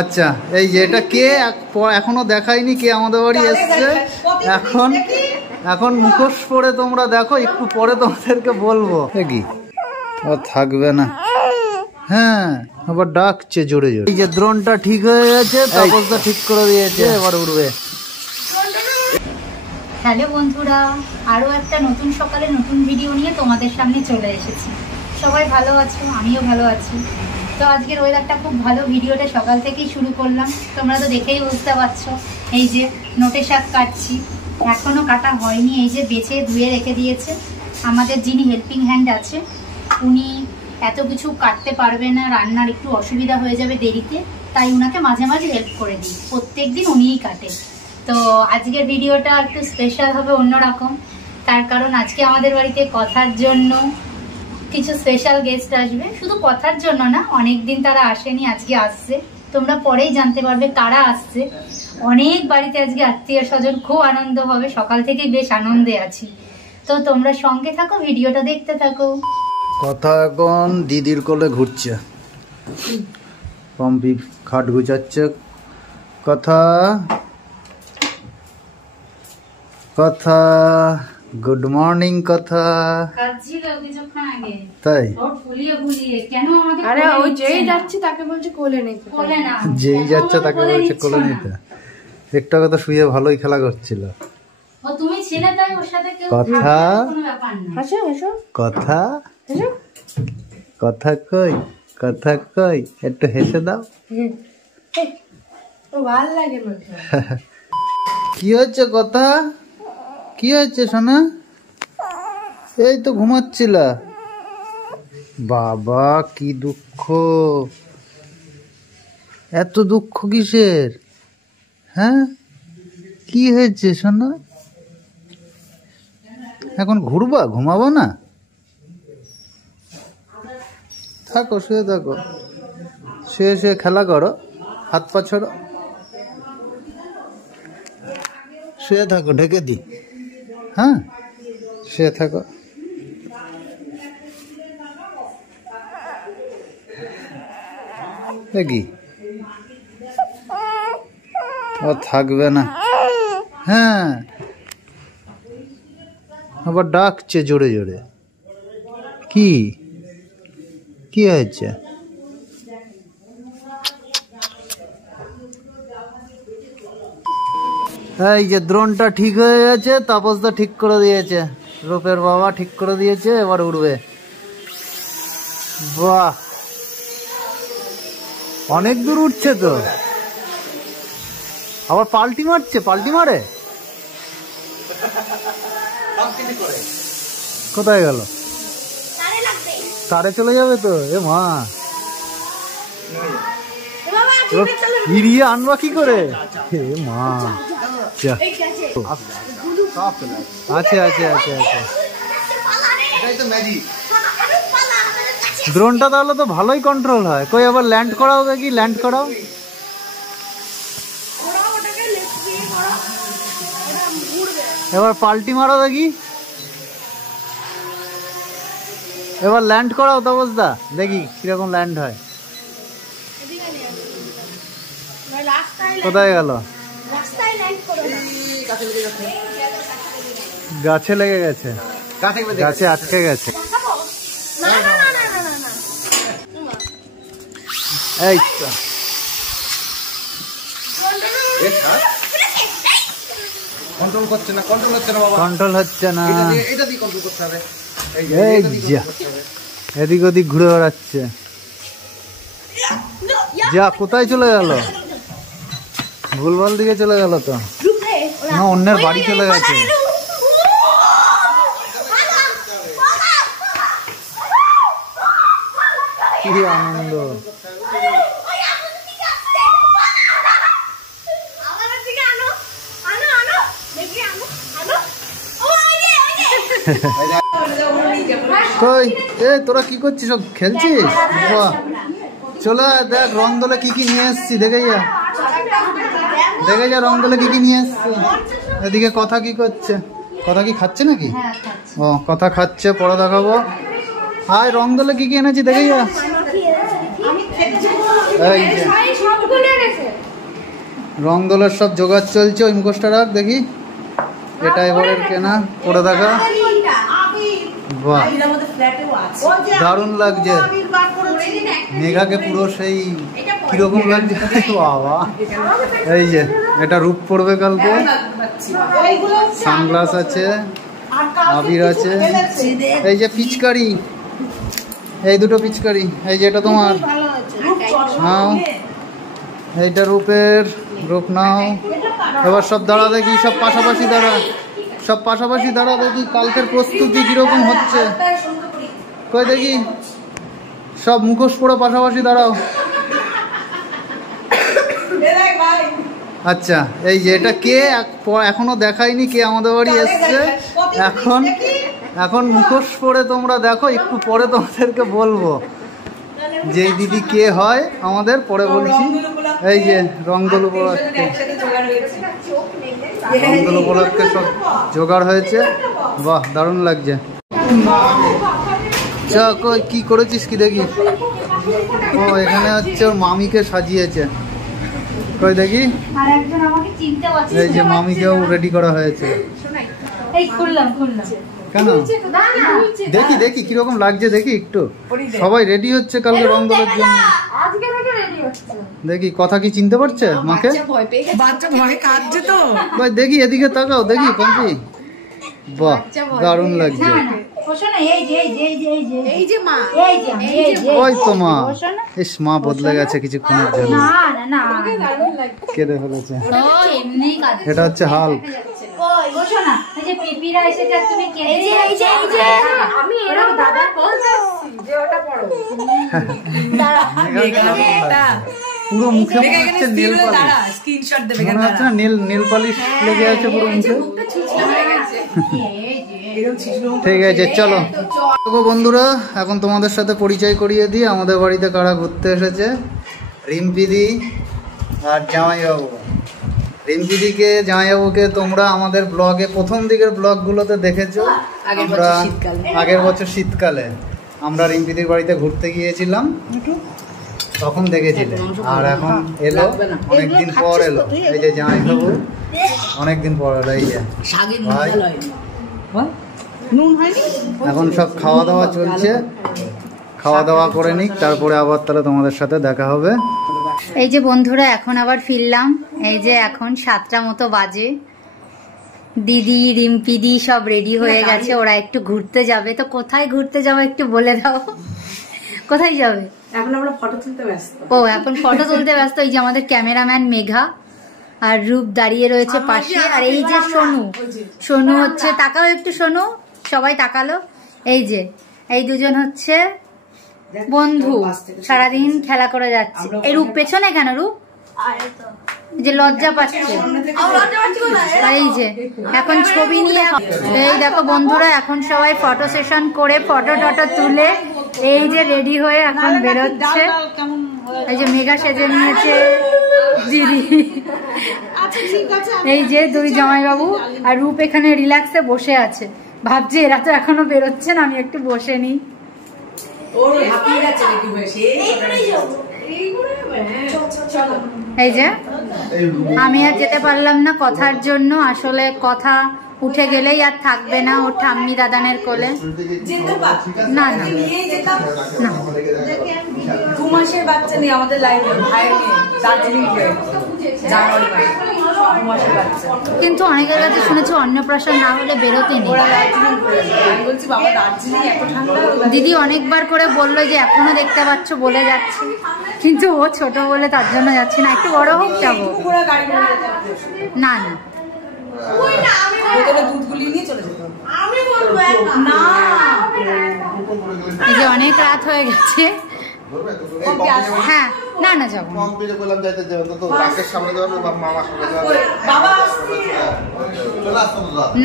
আচ্ছা এই যে এটা কে এখনো দেখাইনি কে আমাদের বাড়ি এসছে এখন এখন মুখোশ পরে তোমরা দেখো একটু পরে তোমাদেরকে বলবো কি ও থাকবে না হ্যাঁ আবার ডাকছে জোরে জোরে এই যে ড্রোনটা ঠিক হয়ে গেছে তাপসটা ঠিক করে দিয়েছে এবার উড়বে হ্যালো বন্ধুরা আরো একটা নতুন সকালে নতুন ভিডিও নিয়ে তোমাদের সামনে চলে এসেছি সবাই ভালো আছো আমিও ভালো আছি তো আজকের ওয়েদারটা খুব ভালো ভিডিওটা সকাল থেকেই শুরু করলাম তোমরা তো দেখেই বুঝতে পারছো এই যে নোটে শাক কাটছি এখনো কাটা হয়নি এই যে বেছে ধুয়ে রেখে দিয়েছে আমাদের যিনি হেল্পিং হ্যান্ড আছে উনি এত কিছু কাটতে পারবে না রান্নার একটু অসুবিধা হয়ে যাবে দেরিতে তাই উনাকে মাঝে মাঝে হেল্প করে দিই প্রত্যেকদিন উনিই কাটে তো আজকের ভিডিওটা একটু স্পেশাল হবে অন্যরকম তার কারণ আজকে আমাদের বাড়িতে কথার জন্য কিছু স্পেশাল গেস্ট আসবে শুধু কথার জন্য না অনেকদিন তারা আসেনি আজকে আসছে তোমরা পরেই জানতে পারবে কারা আসছে অনেক বাড়িতে আজকে আত্মীয় স্বজন খুব আনন্দ হবে সকাল থেকে বেশ আনন্দে আছি তো তোমরা সঙ্গে থাকো ভিডিওটা দেখতে থাকো কথা এখন দিদির কোলে ঘুরছে পম্পি খাট গুছাচ্ছে কথা কথা গুড মর্নিং কথা তাই যেই যাচ্ছে তাকে বলছে কোলে নিতে যেই যাচ্ছে তাকে বলছে কোলে নিতে একটা কথা শুয়ে ভালোই খেলা করছিল কথা কথা কথা কই কথা কই একটু হেসে দাও ভাল লাগে কি হচ্ছে কথা কি হচ্ছে সোনা এই তো ঘুমাচ্ছিল বাবা কি দুঃখ এত দুঃখ কিসের হ্যাঁ কি হয়েছে সোনা এখন ঘুরবা ঘুমাবো না থাকো শুয়ে থাকো শুয়ে শুয়ে খেলা করো হাত পা ছড়ো শুয়ে থাকো ঢেকে দি হ্যাঁ শুয়ে থাকো কি ও থাকবে না হ্যাঁ আবার ডাকছে জোরে জোরে কি কি হয়েছে এই যে ড্রোনটা ঠিক হয়ে গেছে তাপসদা ঠিক করে দিয়েছে রূপের বাবা ঠিক করে দিয়েছে এবার উড়বে বাহ অনেক দূর উঠছে তো আবার পাল্টি মারছে পাল্টি মারে কোথায় গেল তারে চলে যাবে তো এ মা ফিরিয়ে আনবা কি করে এ মা আছে আছে আছে আছে ড্রোনটা তাহলে তো ভালোই কন্ট্রোল হয় কই আবার ল্যান্ড করাও দেখি ল্যান্ড করাও এবার পাল্টি মারো দেখি এবার ল্যান্ড করাও তাপসদা দেখি কিরকম ল্যান্ড হয় কোথায় গেল গাছে লেগে গেছে গাছে আটকে গেছে এই তো কন্ট্রোল করছে না কন্ট্রোল হচ্ছে না বাবা কন্ট্রোল হচ্ছে না এটা দিয়ে কন্ট্রোল করতে হবে এই যা এদিক ওদিক ঘুরে বেড়াচ্ছে যা কোথায় চলে গেল ভুলভাল দিকে চলে গেল তো না অন্যের বাড়ি চলে গেছে কি আনন্দ কই এ তোরা কি করছিস সব খেলছিস বাহ চলে দেখ রং দোলে কি কি নিয়ে এসছি দেখে যা রং দোলে কি কি নিয়ে এসছি এদিকে কথা কি করছে কথা কি খাচ্ছে নাকি ও কথা খাচ্ছে পরে দেখাবো হাই রং দোলে কি কি এনেছি দেখে যা এই যে রং দোলের সব জোগাড় চলছে। ওই মুখোশটা রাখ দেখি, এটা এবারের কেনা, পরে দেখা। বাহ, দারুণ লাগছে। মেঘাকে পুরো সেই কিরকম লাগছে বাবা। এই যে এটা রূপ পড়বে কালকে, সানগ্লাস আছে, আবির আছে, এই যে পিচকারি, এই দুটো পিচকারি, এই যে এটা তোমার নাও, এইটা রূপের, রূপ নাও। এবার সব দাঁড়া দেখি, সব পাশাপাশি দাঁড়া, সব পাশাপাশি দাঁড়া দেখি কালকের প্রস্তুতি কিরকম হচ্ছে। কই দেখি, সব মুখোশ পরে পাশাপাশি দাঁড়াও। আচ্ছা, এই যে এটা কে এখনো দেখাইনি, কে আমাদের বাড়ি এসছে। এখন এখন মুখোশ পরে তোমরা দেখো, একটু পরে তোমাদেরকে বলবো যে দিদি কে হয় আমাদের, পরে বলছি। এই যে রংদোল উপলক্ষে, রংদোল উপলক্ষে সব জোগাড় হয়েছে। বাহ, দারুণ লাগছে। চা, কই কি করেছিস কি দেখি। ও এখানে হচ্ছে ওর মামিকে সাজিয়েছে, কই দেখি। এই যে মামিকেও রেডি করা হয়েছে। কেন দেখি দেখি কিরকম লাগছে দেখি একটু। সবাই রেডি হচ্ছে কালকে রং দোলের জন্য। দেখি কথা কি চিনতে পারছে মাকে? দেখি এদিকে তাকাও দেখি পম্পি। বাহ, দারুণ লাগছে। ওই তো মা, ইস মা বদলে গেছে কিছুক্ষণের জন্য, কেঁদে ফেলেছে। এটা হচ্ছে হাল্ক। পুরো মুখে মনে হচ্ছে নেল পালিশ, মনে হচ্ছে না নেল পালিশ লেগে আছে পুরো মুখে। ঠিক আছে, চলো বন্ধুরা, এখন তোমাদের সাথে পরিচয় করিয়ে দিই আমাদের বাড়িতে কারা ঘুরতে এসেছে। রিম্পিদি আর জামাইবাবু। রিম্পিদিকে, জামাইবাবুকে তোমরা আমাদের ব্লগে, প্রথম দিকের ব্লগগুলোতে দেখেছো। আমরা আগের বছর শীতকালে আমরা রিম্পিদির বাড়িতে ঘুরতে গিয়েছিলাম, তখন দেখেছিলে। আর এখন এলো, অনেকদিন পর এলো। এই যে জামাইবাবু অনেকদিন পর এলো। এই যে ভাই, এখন সব খাওয়া দাওয়া চলছে, খাওয়া দাওয়া করে নিক, তারপরে আবার তাহলে তোমাদের সাথে দেখা হবে। এই যে বন্ধুরা, এখন আবার ফিরলাম। এই যে এখন 7টা মতো বাজে। দিদি, রিম্পিদি সব রেডি হয়ে গেছে, ওরা একটু ঘুরতে যাবে। তো কোথায় ঘুরতে যাবো একটু বলে দাও, কোথায় যাবে? এখন আমরা ফটো তুলতে ব্যস্ত। ও এখন ফটো তুলতে ব্যস্ত। এই যে আমাদের ক্যামেরাম্যান মেঘা আর রূপ দাঁড়িয়ে রয়েছে পাশে। আর এই যে সোনু, সোনু হচ্ছে, তাকাও একটু সোনু, সবাই তাকালো। এই যে এই দুজন হচ্ছে বন্ধু, সারাদিন খেলা করে যাচ্ছে। এই রূপ পেছনে কেন? রূপ যে লজ্জা পাচ্ছে। এই যে এখন ছবি নিয়ে, এই দেখো বন্ধুরা, এখন সবাই ফটো সেশন করে ফটো টটো তুলে এই যে রেডি হয়ে এখন বেরোচ্ছে। এই যে মেঘা সেজে নিয়েছে দিদি, এই যে দুই জামাইবাবু। আর রূপ এখানে রিল্যাক্সে বসে আছে, ভাবছে এরা তো এখনো বেরোচ্ছে না, আমি একটু বসে নিই। এই যে আমি আর যেতে পারলাম না কথার জন্য। আসলে কথা উঠে গেলেই আর থাকবে না ওর ঠাম্মি দাদানের কোলে। না না না, 2 মাসের বাচ্চা নেই আমাদের লাইফে, ভাই কিন্তু অনেকের কাছে শুনেছি অন্নপ্রাশন না হলে বেরোতে নেই। দিদি অনেকবার করে বললো যে এখনো দেখতে পাচ্ছ বলে যাচ্ছে, কিন্তু ও ছোট বলে তার জন্য যাচ্ছে না, একটু বড় হোক যাবো। না না, এই যে অনেক রাত হয়ে গেছে। হ্যাঁ, না না যাবো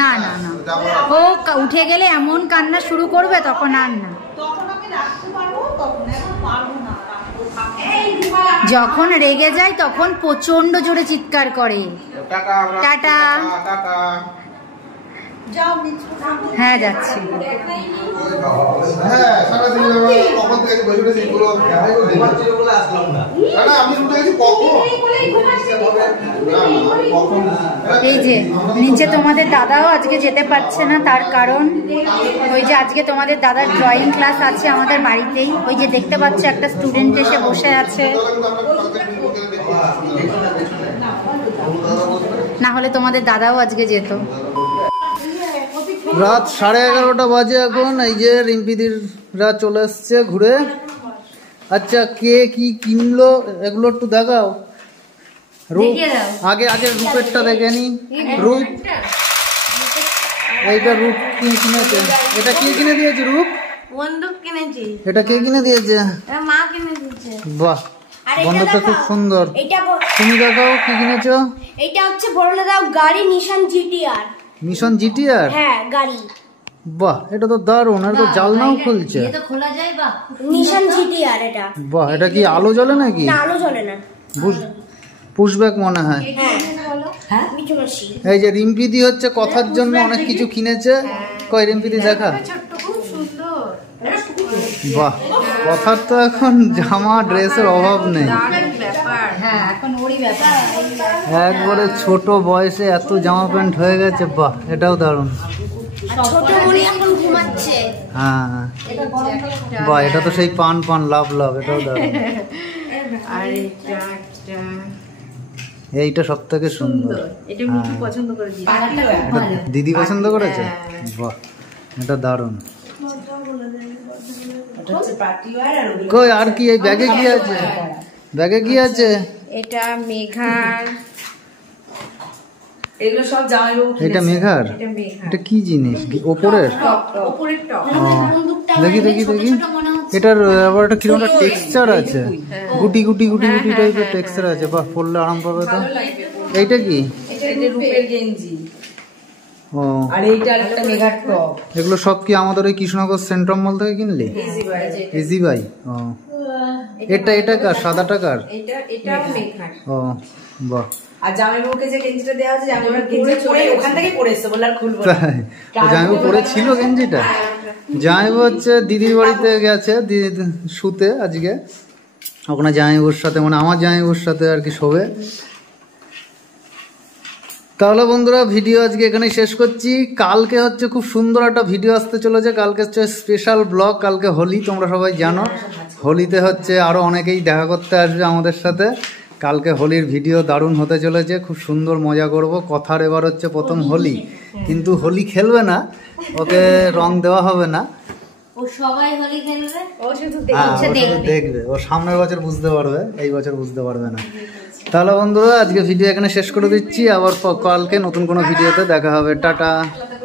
না না না, ও উঠে গেলে এমন কান্না শুরু করবে তখন আর না। যখন রেগে যায় তখন প্রচন্ড জোরে চিৎকার করে। টাটা। হ্যাঁ যাচ্ছি। এই যে নিচে তোমাদের দাদাও আজকে যেতে পারছে না, তার কারণ ওই যে আজকে তোমাদের দাদার ড্রয়িং ক্লাস আছে আমাদের বাড়িতেই। ওই যে দেখতে পাচ্ছ একটা স্টুডেন্ট এসে বসে আছে, না হলে তোমাদের দাদাও আজকে যেত। রাত 11:30 বাজে এখন। এই যে রিম্পিদিরা চলে এসছে ঘুরে। আচ্ছা কে কি কিনলো এগুলো একটু দেখাও। রূপ আগে রূপেরটা দেখে নি। রূপ এইটা রূপ কি কিনেছে? এটা কে কিনে দিয়েছে? রূপ বন্দুক কিনেছি। এটা কে কিনে দিয়েছে? মা কিনে দিয়েছে। বাহ, বন্দুকটা খুব সুন্দর। তুমি দেখাও কি কিনেছো। এটা হচ্ছে বড় দাও গাড়ি নিশান জিটিআর। Mission GTR? হ্যাঁ গাড়ি। বাহ, এটা তো দারুণ। আর তো জালনাও খুলছে। এটা খোলা যায়? বাহ, নিশান জিটিআর এটা। বাহ, এটা কি আলো জ্বলে নাকি? না আলো জ্বলে না। পুশব্যাক মনে হয়। হ্যাঁ মিঠুমাসি। এই যে রিম্পিদি হচ্ছে কথার জন্য অনেক কিছু কিনেছে। কই রিম্পিদি দেখা। বাহ, কথার তো এখন জামা ড্রেসের অভাব নেই। হ্যাঁ এখন ওরই ব্যাপার। একবারে ছোট বয়সে এত জামা প্যান্ট হয়ে গেছে। বাহ, এটাও দারুণ। ছোট মনি এখন ঘুমাচ্ছে। হ্যাঁ বাহ, এটা তো সেই পান লাভ, এটাও দারুণ। আর এইটা সব থেকে সুন্দর। এটা মিঠু পছন্দ করে দিয়েছে। এটা দিদি পছন্দ করেছে। বাহ, এটা দারুণ। কই আর কি এই ব্যাগে কি আছে? ব্যাগে কি আছে? এটা মেঘার, এগুলো সব জামাইবাবু কিনেছে। এটা মেঘার? এটা মেঘার। এটা কি জিনিস? ওপরের? ওপরের টপ। দেখি। এটার আবার একটা কিরকম একটা টেক্সচার আছে। গুটি টাইপের টেক্সচার আছে। বাহ, পরলে আরাম পাবে তো। এইটা কি? এটা রূপের গেঞ্জি। ও, আর এইটা একটা মেঘার টপ। এগুলো সব কি আমাদের ওই কৃষ্ণনগর সেন্ট্রাম মল থেকে কিনলি? Easy by. ও, এটা কার? সাদা টাকার? এটা মেঘার। ও বাহ। আর জামাইবাবুকে যে গেঞ্জিটা দেওয়া আছে, জামাইবাবু গেঞ্জি পরে ওখান থেকে পরেছে, বলে আর খুলবো না। জামাইবাবু পরেছিল গেঞ্জিটা? জামাইবাবু হচ্ছে দিদির বাড়িতে গেছে শুতে আজকে। ওখানে জামাইবাবুর সাথে, মানে আমার জামাইবাবুর সাথে আর কি শোবে। তাহলে বন্ধুরা ভিডিও আজকে এখানেই শেষ করছি। কালকে হচ্ছে খুব সুন্দর একটা ভিডিও আসতে চলেছে। কালকে হচ্ছে স্পেশাল ব্লগ। কালকে হোলি, তোমরা সবাই জানো। হোলিতে হচ্ছে আরো অনেকেই দেখা করতে আসবে আমাদের সাথে। কালকে হোলির ভিডিও দারুণ হতে চলেছে, খুব সুন্দর মজা করব। কথার এবার হচ্ছে প্রথম হোলি, কিন্তু হোলি খেলবে না, ওকে রং দেওয়া হবে না। ও সবাই হোলি খেলবে, ও শুধু দেখবে। ও সামনের বছর বুঝতে পারবে, এই বছর বুঝতে পারবে না। তাহলে বন্ধুরা আজকে ভিডিও এখানে শেষ করে দিচ্ছি। আবার কালকে নতুন কোনো ভিডিওতে দেখা হবে। টাটা।